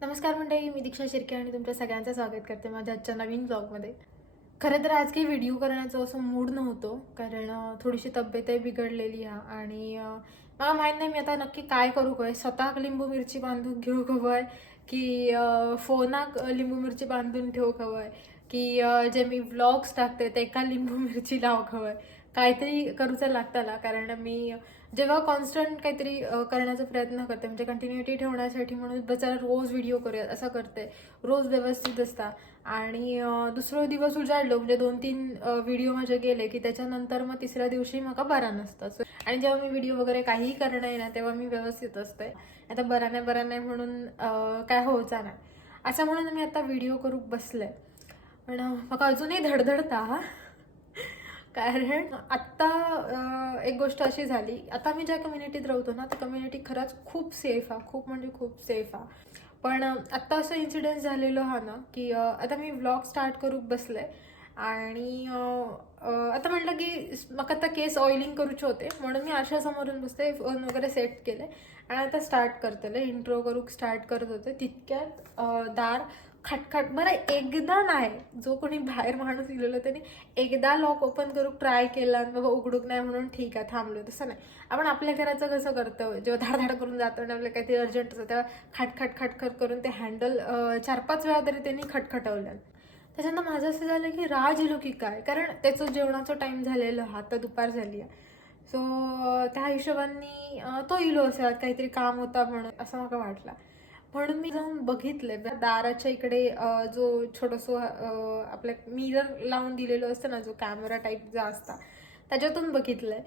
नमस्कार मंडळी मी दीक्षा शिर्के आणि तुमच्या सगळ्यांचं स्वागत करते माझ्या आजच्या नवीन ब्लॉगमध्ये खरं तर आज काही व्हिडिओ करण्याचं असं मूड नव्हतो कारण थोडीशी तब्येतही बिघडलेली आहे आणि मला माहीत नाही मी आता नक्की काय करू काय स्वतः लिंबू मिरची बांधून घेऊ हवंय की फोनाक लिंबू मिरची बांधून ठेवू हवंय की जे मी व्लॉग्स टाकते ते एका लिंबू मिरची लावक हवंय काहीतरी करूचं लागताला कारण मी जेव्हा कॉन्स्टंट काहीतरी करण्याचा प्रयत्न करते म्हणजे कंटिन्युटी ठेवण्यासाठी म्हणून बचारा रोज व्हिडिओ करू असं करते. रोज व्यवस्थित असता आणि दुसरो दिवस उजाडलो म्हणजे दोन तीन व्हिडिओ माझे गेले की त्याच्यानंतर मग तिसऱ्या दिवशी मला बरा नसतं. आणि जेव्हा मी व्हिडिओ वगैरे काहीही करणं आहे ना तेव्हा मी व्यवस्थित असते. आता बरा नाही बरा नाही म्हणून काय होचा नाही असं म्हणून मी आता व्हिडिओ करू बसले. पण अ, अजूनही धडधडता हा? कारण आत्ता एक गोष्ट अशी झाली. आता मी ज्या कम्युनिटीत राहतो ना त्या कम्युनिटी खरंच खूप सेफ आहे खूप म्हणजे खूप सेफ आहे पण आत्ता असं इन्सिडेंट झालेलो हा ना की आता मी व्लॉग स्टार्ट करूक बसले. आणि आता म्हटलं की म्हाका आता केस ऑइलिंग करूचे होते. म्हणून मी आशा समोरून बसते फोन वगैरे सेट केले. आणि आता स्टार्ट करतले इंट्रो करूक स्टार्ट करत होते. तितक्यात दार खटखट बरं एकदा नाही. जो कोणी बाहेर माणूस गेलेलो त्यांनी एकदा लॉक ओपन करूक ट्राय केला आणि बाबा उघडूक नाही म्हणून ठीक आहे थांबलो तसं नाही. आपण आपल्या घराचं कसं करतो जेव्हा धाडधाड धाड करून जातो आणि आपल्याला काहीतरी अर्जंट असतं तेव्हा खटखट खटखट करून ते हँडल चार पाच वेळा तरी त्यांनी खटखटवलं. त्याच्यानंतर माझं असं झालं की राज येलो की काय? कारण त्याचं जेवणाचं टाईम झालेलं हा आता दुपार झाली आहे. सो त्या हिशोबांनी तो इलो असेल काहीतरी काम होता म्हणून असं मला वाटलं. म्हणून मी जाऊन बघितले दाराच्या इकडे जो छोटंसं आपल्या मिरर लावून दिलेलो असतं ना जो कॅमेरा टाईप जो असता त्याच्यातून बघितलंय.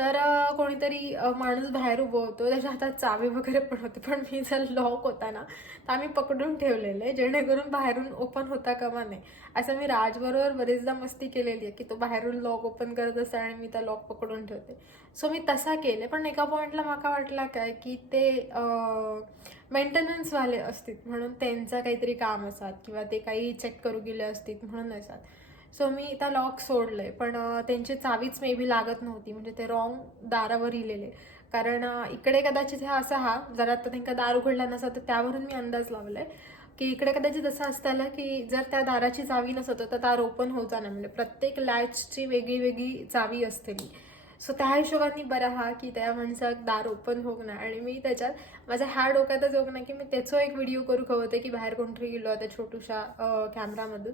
तर कोणीतरी माणूस बाहेर उभं होतो. त्याच्या हातात चावी वगैरे पण होते. पण मी जर लॉक होता ना तर आम्ही पकडून ठेवलेले. जेणेकरून बाहेरून ओपन होता कामा नाही असं मी राजबरोबर बरेचदा मस्ती केलेली आहे की तो बाहेरून लॉक ओपन करत असतो आणि मी त्या लॉक पकडून ठेवते. सो मी तसा केले. पण एका पॉईंटला माका वाटला काय की ते मेंटेनन्सवाले असतील. म्हणून त्यांचा काहीतरी काम असतात किंवा ते काही चेक करू गेले असतील म्हणून असतात. सो मी त्या लॉक सोडले पण त्यांची चावीच मे बी लागत नव्हती. म्हणजे ते रॉंग दारावर लिहिलेले कारण इकडे कदाचित हे असं हा जर आता त्यांना दार उघडला नसा तर त्यावरून मी अंदाज लावलाय. की इकडे कदाचित असं असताना की जर त्या दाराची चावी नसत तर दार ओपन होत जाणार. म्हणजे प्रत्येक लॅचची वेगळी वेगळी चावी असते सो त्या हिशोबाने बरा हा की त्या माणसाक दार ओपन होऊ ना आणि मी त्याच्यात माझ्या ह्या डोक्यातच होऊ ना की मी त्याचो एक व्हिडिओ करू हवं की बाहेर कोणतरी गेलो त्या छोटूशा कॅमेरामधून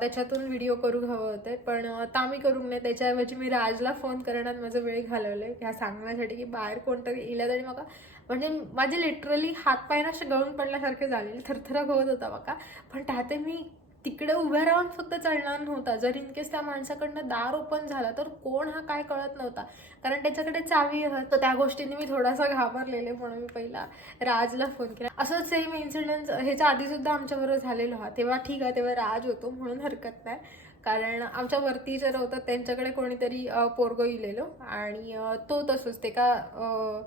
त्याच्यातून व्हिडिओ करू हवं होते. पण ता मी करू नये. त्याच्याऐवजी मी राजला फोन करण्यात माझा वेळ घालवले ह्या सांगण्यासाठी की बाहेर कोणतरी इल्या तरी मग म्हणजे माझे लिटरली हातपाय ना असे गळून पडल्यासारखे झालेले. थरथरा गवत होता बघा पण त्यात मी तिकडे उभ्या राहून फक्त चढणार नव्हता. जर इनकेस त्या माणसाकडनं दार ओपन झाला तर कोण हा काय कळत नव्हता. कारण त्याच्याकडे चावी आहे तर त्या गोष्टीने मी थोडासा घाबरलेले म्हणून मी पहिला राजला फोन केला. असंच सेम इन्सिडेंट ह्याच्या आधी सुद्धा आमच्याबरोबर झालेलं हा तेव्हा ठीक आहे तेव्हा राज होतो म्हणून हरकत नाही. कारण आमच्या वरती जर होतं त्यांच्याकडे कोणीतरी पोरगो इलेलो. आणि तो तसंच. ते का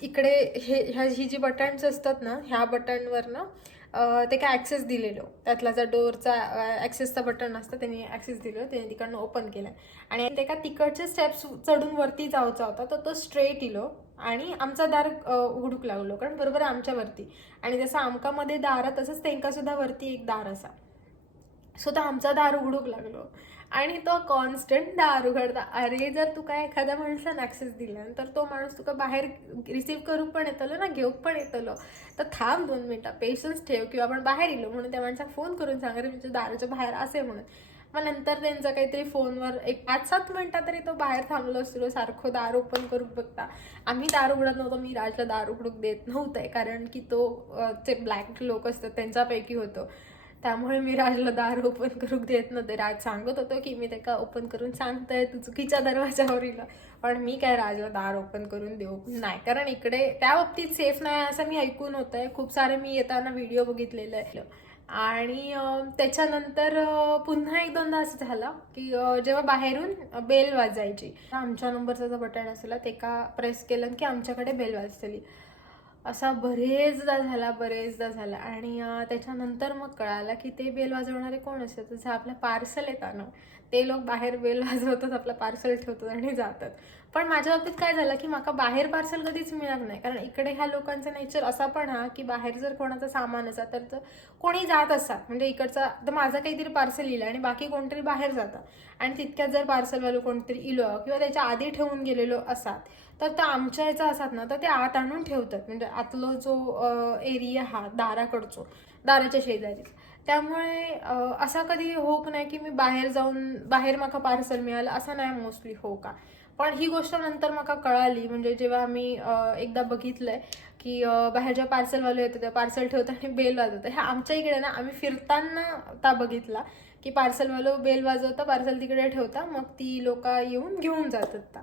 इकडे हे ह्या ही जी बटन्स असतात ना ह्या बटनवरनं ते काय ॲक्सेस दिलेलो. त्यातला जर डोअरचा ॲक्सेसचा बटन असतं त्यांनी ॲक्सेस दिलं त्याने तिकडनं ओपन केलं. आणि ते का तिकडचे स्टेप्स चढून वरती जायचा होता तर तो स्ट्रेट इलो आणि आमचा दार उघडूक लागलो कारण बरोबर आमच्यावरती आणि जसं आमकामध्ये दार तसंच त्यांका सुद्धा वरती एक दार असा. सो तो आमचा दार उघडूक लागलो. आणि तो कॉन्स्टंट दार उघडता. अरे जर तुका एखाद्या माणसानं ॲक्सेस दिला तर तो माणूस तुका बाहेर रिसीव्ह करूक पण येतलो ना घेऊक पण येतलो तर थांब दोन मिनटं. पेशन्स ठेव किंवा आपण बाहेर येलो म्हणून त्या माणसाक फोन करून सांग रे तुमच्या दाराच्या बाहेर असे म्हणून. मग नंतर त्यांचं काहीतरी फोनवर एक पाच सात मिनिटं तरी तो बाहेर थांबलो असतो सारखं दार ओपन करून बघता. आम्ही दार उघडत नव्हतो मी राजला दार उघडूक देत नव्हते कारण की तो जे ब्लॅक लोक असतात त्यांच्यापैकी होतो. त्यामुळे मी राजला दार ओपन करू देत नव्हते. राज सांगत होतो की मी त्याला ओपन करून सांगतोय तू चुकीच्या दरवाजावर इला. पण मी काय राजला दार ओपन करून देऊ नाही. कारण इकडे त्या बाबतीत सेफ नाही असं मी ऐकून होतंय. खूप सारे मी येताना व्हिडिओ बघितलेले आहे आणि त्याच्यानंतर पुन्हा एक दोनदा असं झालं की जेव्हा बाहेरून बेल वाजायची. आमच्या नंबरचा जो बटन असेल ते का प्रेस केलं की आमच्याकडे बेल वाजतली. असा बरेचदा झाला बरेचदा झाला. आणि त्याच्यानंतर मग कळालं की ते बेल वाजवणारे कोण असतात? जसं आपलं पार्सल येतात ना ते लोक बाहेर बेल वाजवतात आपलं पार्सल ठेवतात आणि जातात. पण माझ्या बाबतीत काय झालं की माका बाहेर पार्सल कधीच मिळत नाही. कारण इकडे ह्या लोकांचा नेचर असा पण हा की बाहेर जर कोणाचा सामान असा तर कोणी जात असतात. म्हणजे इकडचा तर माझं काहीतरी पार्सल येईल आणि बाकी कोणतरी बाहेर जातं. आणि तितक्यात जर पार्सलवालो कोणतरी इलो किंवा त्याच्या आधी ठेवून गेलेलो असात तर तो आमच्या ह्याचा असतात ना तर ते आत आणून ठेवतात. म्हणजे आतलो जो एरिया हा दाराकडचो दाराच्या शेजारी त्यामुळे असा कधी होक नाही की मी बाहेर जाऊन बाहेर माका पार्सल मिळालं असा नाही मोस्टली हो का? पण ही गोष्ट नंतर मला कळाली. म्हणजे जेव्हा आम्ही एकदा बघितलंय की बाहेर जेव्हा पार्सलवाले येतात त्या पार्सल ठेवताना बेल वाजवतं हे आमच्या इकडे ना आम्ही फिरताना ता बघितला की पार्सलवालो बेल वाजवता पार्सल तिकडे ठेवता मग ती लोक येऊन घेऊन जातात ता.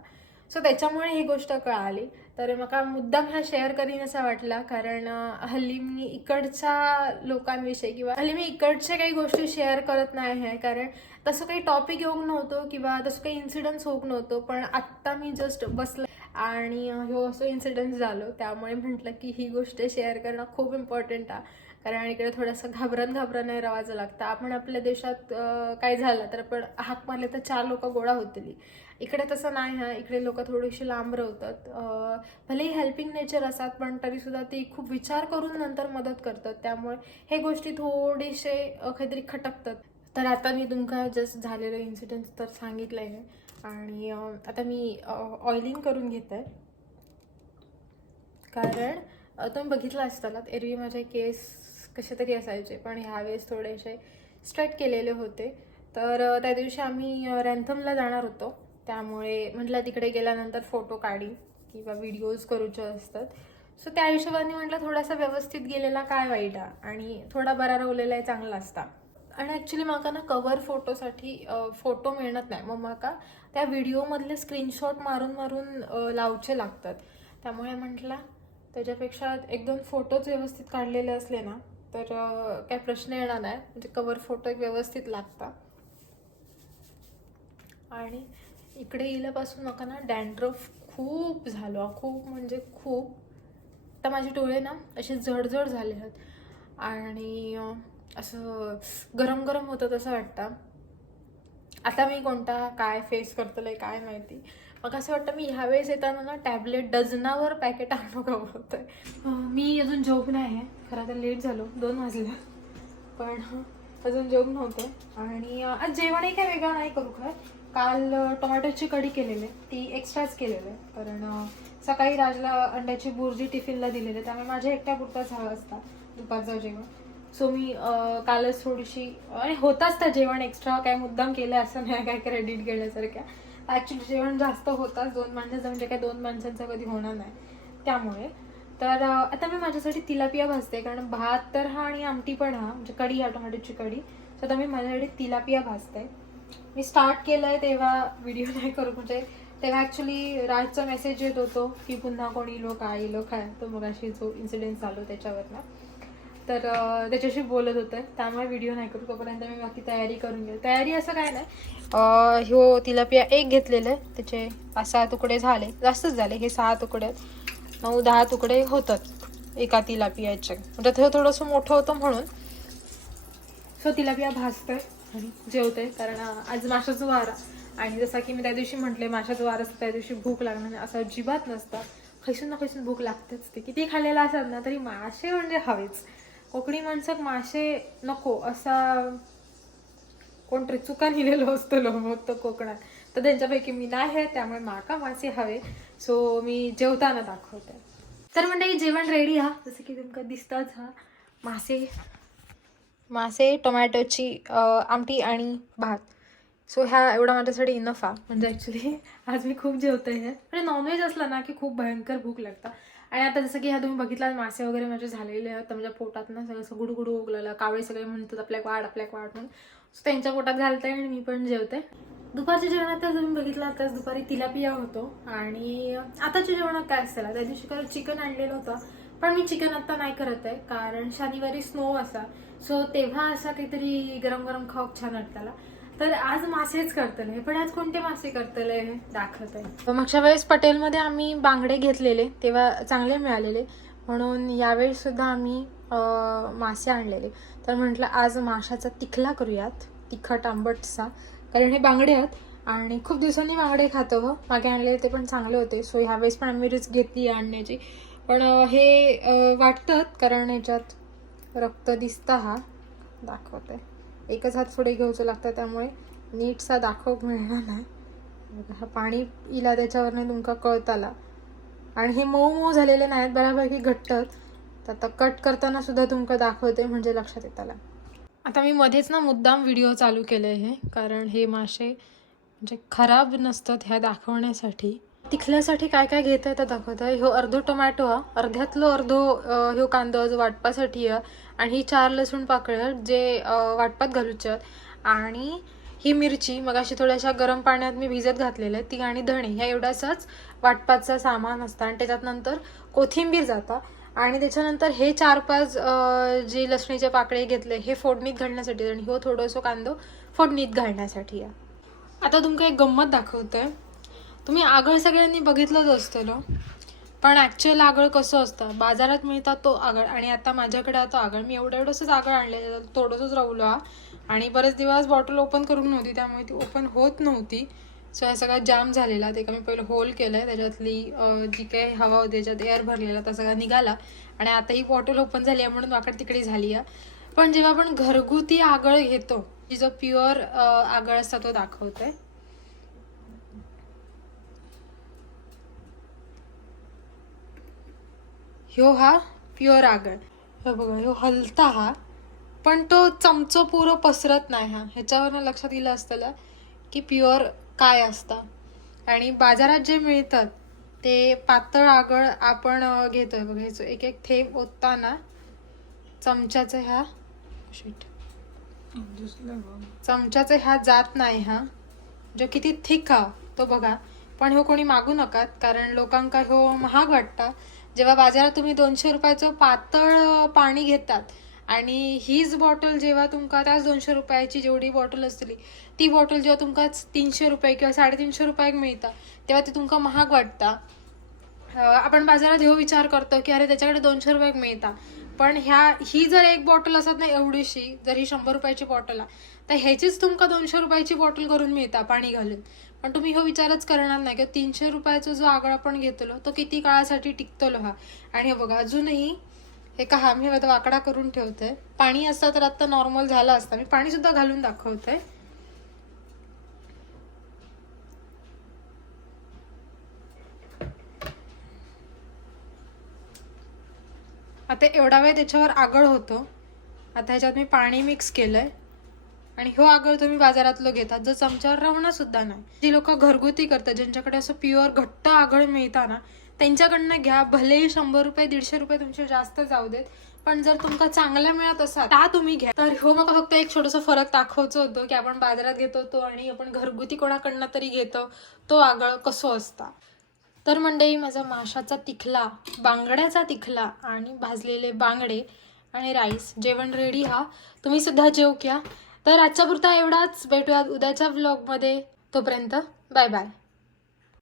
सो त्याच्यामुळे ही गोष्ट कळाली. तर मला मुद्दाम ह्या शेअर करीन असा वाटला. कारण हल्ली मी इकडच्या लोकांविषयी किंवा हल्ली मी इकडच्या काही गोष्टी शेअर करत नाही आहे. कारण तसं काही टॉपिक येऊक नव्हतं किंवा तसं काही इन्सिडन्स होऊ नव्हतं पण आत्ता मी जस्ट बसलं आणि ह्यो असं इन्सिडन्स झालो. त्यामुळे म्हटलं की ही गोष्ट शेअर करणं खूप इम्पॉर्टंट आहे. कारण इकडे थोडंसं घाबरण घाबरत नाही राहायचं लागतं. आपण आपल्या देशात काय झालं तर आपण हाक मारले तर चार लोक गोळा होतील. इकडे तसं नाही हा इकडे लोक थोडीशी लांब रवतात. भलेही हेल्पिंग नेचर असतात पण तरीसुद्धा ते खूप विचार करून नंतर मदत करतात. त्यामुळे हे गोष्टी थोडेसे काहीतरी खटकतात. तर आता मी तुमका जस्ट झालेलं इन्सिडेंट तर सांगितलं आहे आणि आता मी ऑइलिंग करून घेत. आहे कारण तुम्ही बघितलं असताना एरवी माझे केस कसे तरी असायचे. पण ह्यावेळेस थोडेसे स्ट्रेट केलेले होते. तर त्या दिवशी आम्ही रॅन्थमला जाणार होतो. त्यामुळे म्हटलं तिकडे गेल्यानंतर फोटो काढी किंवा व्हिडिओज करूचे असतात. सो त्या हिशोबाने म्हटलं थोडासा व्यवस्थित गेलेला काय वाईट आहे? आणि थोडा बरा राहिलेला आहे चांगला असता. आणि ॲक्च्युली म्हाका ना कवर फोटोसाठी फोटो मिळत नाही. मग म्हाका त्या व्हिडिओमधले स्क्रीनशॉट मारून मारून लावचे लागतात. त्यामुळे म्हटला त्याच्यापेक्षा एक दोन फोटोज व्यवस्थित काढलेले असले ना तर काय प्रश्न येणार नाही. म्हणजे कवर फोटो एक व्यवस्थित लागता. आणि इकडे येल्यापासून मका ना डॅन्ड्रफ खूप झालो. खूप म्हणजे खूप. आता माझे डोळे ना असे जडजड झाले आहेत. आणि असं गरम गरम होतं तसं वाटतं. आता मी कोणता काय फेस करतलंय काय माहिती. मग असं वाटतं मी ह्यावेळेस येताना ना टॅबलेट डझनावर पॅकेट आणू का आहे मी अजून जॉब नाही आहे खरं तर लेट झालो दोन वाजले. पण अजून जॉब नव्हतं. आणि आज जेवणही काय वेगळं नाही करू काय काल टोमॅटोची कढी केलेली. ती एक्स्ट्राच केलेली. आहे कारण सकाळी राजला अंड्याची बुर्जी टिफिनला दिलेली. त्यामुळे माझ्या एकट्या पुरताच हवं असता दुपारचं जेवण. सो मी कालच थोडीशी आणि होताच त्या जेवण एक्स्ट्रा काय मुद्दाम केलं असं नाही काय क्रेडिट घेण्यासारख्या ॲक्च्युली जेवण जास्त होताच दोन माणसाचं म्हणजे काय दोन माणसांचं कधी होणार नाही त्यामुळे. तर आता मी माझ्यासाठी तिलापिया भाजते कारण भात तर हा आणि आमटी पण हा म्हणजे कढी हा टोमॅटोची कढी. तर आता मी माझ्यासाठी तिलापिया भाजते. मी स्टार्ट केलं आहे तेव्हा व्हिडिओ नाही करू म्हणजे तेव्हा ॲक्च्युली राजचा मेसेज येत होतो की पुन्हा कोणी लोक आईलो इलो काय तो मग अशी जो इन्सिडेंट चालू त्याच्यावरनं. तर त्याच्याशी बोलत होतं. त्यामुळे व्हिडिओ नाही करू. तोपर्यंत मी बाकी तयारी करून घेऊ तयारी असं काय नाही. हो तिला तिलापिया एक घेतलेलं आहे. त्याचे पाच सहा तुकडे झाले. जास्तच झाले. हे सहा तुकडे आहेत. नऊ दहा तुकडे होतात एका तिलापियाचे. म्हणजे ते थोडंसं मोठं होतं म्हणून. सो तिलापिया भाजतोय आणि जेवते कारण आज माशाचा वारा. आणि जसं की मी त्या दिवशी म्हटले माशाचा वारा असतं. त्या दिवशी भूक लागणार नाही. असं अजिबात नसतं. खैसून ना खैसून भूक लागतेच ते. किती खाल्लेलं असतात ना तरी मासे म्हणजे हवेच. कोकणी माणसाक मासे नको असा कोणतरी चुका लिहिलेलो असतो मग तो कोकणात. तर त्यांच्यापैकी मी नाही आहे त्यामुळे माका मासे हवे. सो मी जेवताना दाखवते. तर म्हणजे जेवण रेडी हा. जसं की तुमका दिसताच हा. मासे. मासे टोमॅटोची आमटी आणि भात. सो ह्या एवढा माझ्यासाठी इनफ हा. म्हणजे ॲक्च्युली आज मी खूप जेवते आहे म्हणजे नॉनव्हेज असलं ना की खूप भयंकर भूक लागतात आणि आता जसं की ह्या तुम्ही बघितला मासे वगैरे माझे झालेले आहेत तर माझ्या पोटात ना सगळं असं गुडगुडू उगलेलं कावळे सगळे म्हणतात आपल्याक वाढ आपल्याक वाढ म्हणून. सो त्यांच्या पोटात घालते आणि मी पण जेवते. दुपारच्या जेवणात तर तुम्ही बघितलं तर दुपारी तिलापिया होतो. आणि आताच्या जेवणात काय असेल? त्या दिवशी काय चिकन आणलेलं होतं पण मी चिकन आत्ता नाही करत आहे कारण शनिवारी स्नो असा. सो तेव्हा असा काहीतरी गरम गरम खाऊक छान वाटताला तर आज मासेच करतले पण आज कोणते मासे करतले हे दाखवत आहे मागच्या वेळेस पटेलमध्ये आम्ही बांगडे घेतलेले तेव्हा चांगले मिळालेले. म्हणून यावेळेस सुद्धा आम्ही मासे आणलेले. तर म्हटलं आज माशाचा तिखला करूयात तिखट आंबटसा. कारण हे बांगडे आहेत आणि खूप दिवसांनी बांगडे खातो हो. मागे आणलेले ते पण चांगले होते. सो ह्यावेळेस पण आम्ही रिस्क घेतली आणण्याची. पण हे वाटतात कारण ह्याच्यात रक्त दिसता हा. दाखवते एकच हात पुढे घेऊचं लागतं त्यामुळे नीटसा दाखव मिळणार नाही. हा पाणी इला त्याच्यावरनं तुमका कळताला आणि हे मऊ मऊ झालेले नाहीत बऱ्यापैकी घट्ट तर आता कट करताना सुद्धा तुमका दाखवते म्हणजे लक्षात येताला आता मी मध्येच ना मुद्दाम व्हिडिओ चालू केले हे कारण हे मासे म्हणजे खराब नसतात ह्या दाखवण्यासाठी. तिखल्यासाठी काय काय घेत आहे ते दाखवत आहे ह्यो अर्धो टोमॅटो हा अर्ध्यातलो अर्धो ह्यो कांदो जो वाटपासाठी आहे आणि ही चार लसूण पाकळ्या जे वाटपात घालूचे आहेत. आणि ही मिरची मग अशी थोड्याशा गरम पाण्यात मी भिजत घातलेल्या आहेत. ती आणि धणे ह्या एवढासाच वाटपाचं सामान असतं. आणि त्याच्यात नंतर कोथिंबीर जाता. आणि त्याच्यानंतर हे चार पाच जे लसणीचे पाकळे घेतले हे फोडणीत घालण्यासाठी आणि हो थोडंसं कांदो फोडणीत घालण्यासाठी आहे. आता तुमका एक गंमत दाखवते तुम्ही आगळ सगळ्यांनी बघितलंच असतं पण ॲक्च्युअल आगळ कसं असतं? बाजारात मिळतात तो आगळ. आणि आता माझ्याकडे आता आगळ. मी एवढं एवढंसंच आगळ आणले थोडंसंच राहुलो हा आणि बरेच दिवस बॉटल ओपन करून नव्हती. त्यामुळे ती ओपन होत नव्हती. सो हा सगळा जाम झालेला. ते का मी पहिलं होल केलं आहे त्याच्यातली जी काही हवा होती त्याच्यात एअर भरलेला तो सगळा निघाला. आणि आता ही बॉटल ओपन झाली आहे म्हणून वाकड तिकडे झाली आहे. पण जेव्हा आपण घरगुती आगळ घेतो जी जो प्युअर आगळ असता तो दाखवतो आहे ह्यो हा प्युअर आगळ. हे बघा ह्यो हलता हा पण तो चमचो पुरो पसरत नाही हा. ह्याच्यावरनं लक्षात येईल असतं की प्युअर काय असतं. आणि बाजारात जे मिळतात ते पातळ आगळ आपण घेतोय. बघा ह्याचं एक एक थेंब ओतताना चमच्याचं ह्या शिट चमच्याचं ह्या जात नाही हा. जो किती थिक हा तो बघा. पण ह्यो कोणी मागू नकात कारण लोकांका ह्यो महाग वाटता. जेव्हा बाजारात तुम्ही दोनशे रुपयाचं पातळ पाणी घेतात आणि हीच बॉटल जेव्हा तुमका त्याच दोनशे रुपयाची जेवढी बॉटल असतली ती बॉटल जेव्हा तुमका तीनशे रुपये किंवा साडेतीनशे रुपयाक मिळता तेव्हा ती तुमका महाग वाटता. आपण बाजारात ह्यो विचार करतो की अरे त्याच्याकडे दोनशे रुपयाक मिळता. पण ह्या ही जर एक बॉटल असत ना एवढीशी जर ही शंभर रुपयाची बॉटल आहे तर ह्याचीच तुमका दोनशे रुपयाची बॉटल करून मिळता पाणी घालून. पण तुम्ही हो विचारच करणार नाही की तीनशे रुपयाचा जो आगळ आपण घेतलो तो किती काळासाठी टिकतलो हा. आणि हे बघा अजूनही हे का हा मी आता वाकडा करून ठेवते. पाणी असतं तर आत्ता नॉर्मल झालं असतं. मी पाणी सुद्धा घालून दाखवते. आता एवढा वेळ त्याच्यावर आगळ होतो. आता ह्याच्यात मी पाणी मिक्स केलंय. आणि हो आगळ तुम्ही बाजारातलं घेतात जर चमच्यावर राहणार सुद्धा नाही. जी लोक घरगुती करतात ज्यांच्याकडे असं प्युअर घट्ट आगळ मिळता ना त्यांच्याकडनं घ्या भलेही शंभर रुपये दीडशे रुपये तुमचे जास्त जाऊ देत पण जर तुमका चांगला मिळत असा त्या तुम्ही घ्या. तर हो मग फक्त एक छोटस फरक दाखवायचं होतो की आपण बाजारात घेतो तो आणि आपण घरगुती कोणाकडनं तरी घेतो तो आगळ कसो असता. तर मंडळी माझा माशाचा तिखला बांगड्याचा तिखला आणि भाजलेले बांगडे आणि राईस जेवण रेडी हा. तुम्ही सुद्धा जेव घ्या तर आजच्या पुरता एवढाच. भेटूयात उद्याच्या व्लॉगमध्ये तोपर्यंत बाय बाय